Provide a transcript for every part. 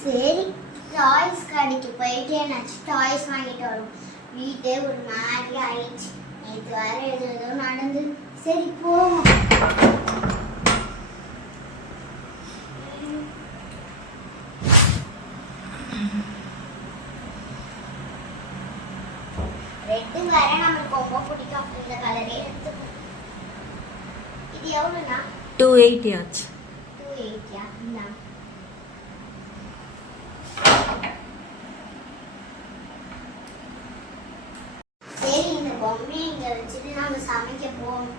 சரி, டாய்ஸ் கடைக்கு போயிட்டு என்னாச்சு டாய்ஸ் வாங்கிட்டு வரும். வீட்டே ஒரு மாதிரி ஆயிடுச்சு. நேற்று வேற ஏதோ நடந்து. சரி போவோம். ரெட்டு வேற நம்மளுக்கு ரொம்ப பிடிக்கும். இந்த கலரே எடுத்துக்கணும். இது எவ்வளோண்ணா? 280 ஆச்சு. 280 இந்தா. சரி, இந்த பொம்மையை இங்க வச்சுட்டு நாம சமைக்க போவோம்.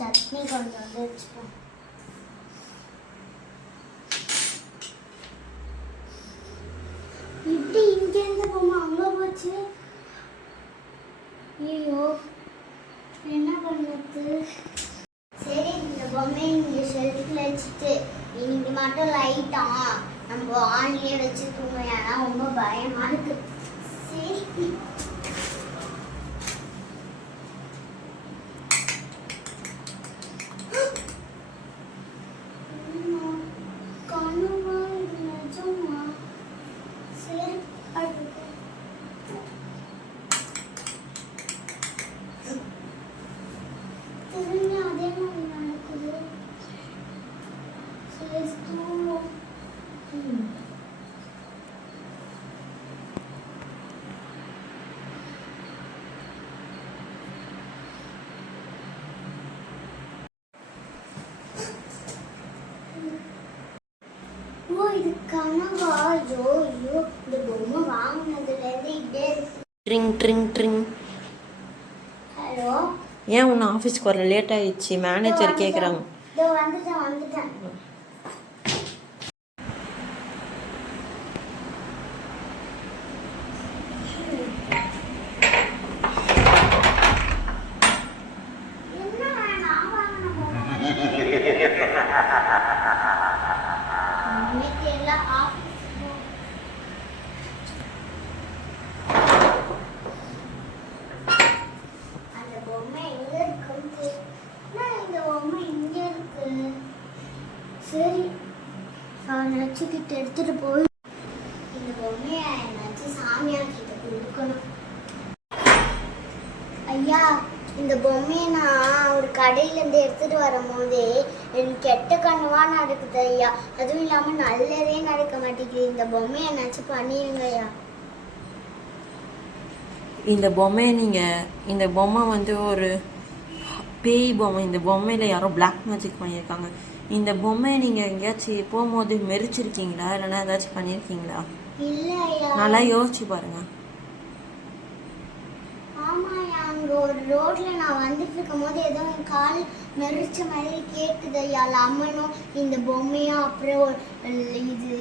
சட்னி கொண்டு வந்து வச்சுப்போம். இப்படி இங்க இருந்து போமா அங்க போச்சு. ஐயோ, என்ன பண்ணுறது? சரி, இந்த பொம்மையை இங்கே ஷெல்ஃபில் வச்சுட்டு இன்னைக்கு மட்டும் லைட்டா நம்ம ஆன்லேயே வச்சுக்கோங்க. ஏன்னா ரொம்ப பயமா இருக்கு. சரி, இது கனவா? ஐயோ ஐயோ, இந்த பொம்மை வாங்கினதுலேருந்து இப்படியே ட்ரிங் ட்ரிங் ட்ரிங். ஹலோ, ஏன் உன்னை ஆஃபீஸ்க்கு வர லேட் ஆயிடுச்சு? மேனேஜர் கேட்குறாங்க. இதோ வந்துட்டேன். சரி, நச்சுக்கிட்டு எடுத்துட்டு போய் இந்த பொம்மையை நச்சு சாமியார் கிட்ட கொடுக்கணும். ஐயா, இந்த பொம்மையை நான் ஒரு கடையிலேருந்து எடுத்துட்டு வரும்போதே எனக்கு கெட்ட கனவா நடக்குது ஐயா. அதுவும் இல்லாமல் நல்லதே நடக்க மாட்டேங்குது. இந்த பொம்மையை நச்சு பண்ணிடுங்க ஐயா. இந்த பொம்மை வந்து ஒரு பேய் பொம்மை. இந்த பொம்மையில் யாரோ பிளாக் மேஜிக் பண்ணியிருக்காங்க. இந்த பொம்மையை நீங்கள் எங்கேயாச்சும் போகும்போது மெரிச்சிருக்கீங்களா? இல்லைன்னா ஏதாச்சும் பண்ணியிருக்கீங்களா? நல்லா யோசிச்சு பாருங்க. ஆமாய்யா, அங்கே ஒரு ரோட்டில் நான் வந்துட்டு இருக்கும் போது ஏதோ என் கால் மெரிச்ச மாதிரி கேட்டுது ஐயா. அம்மனும் இந்த பொம்மையும் அப்புறம் இது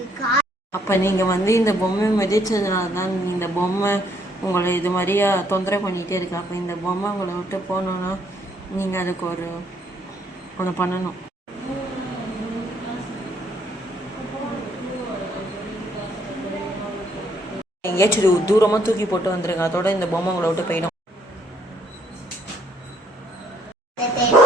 அப்போ நீங்கள் வந்து இந்த பொம்மையை மிதிச்சதுனால தான் இந்த பொம்மை உங்களை இது மாதிரியா தொந்தரவு பண்ணிகிட்டே இருக்கு. அப்போ இந்த பொம்மை உங்களை விட்டு போகணுன்னா நீங்கள் அதுக்கு ஒரு ஒன்று பண்ணணும். எங்கேயாச்சும் தூரமாக தூக்கி போட்டு வந்துருங்க, அதோட இந்த பொம்மை உங்களை விட்டு போயிடும். இந்த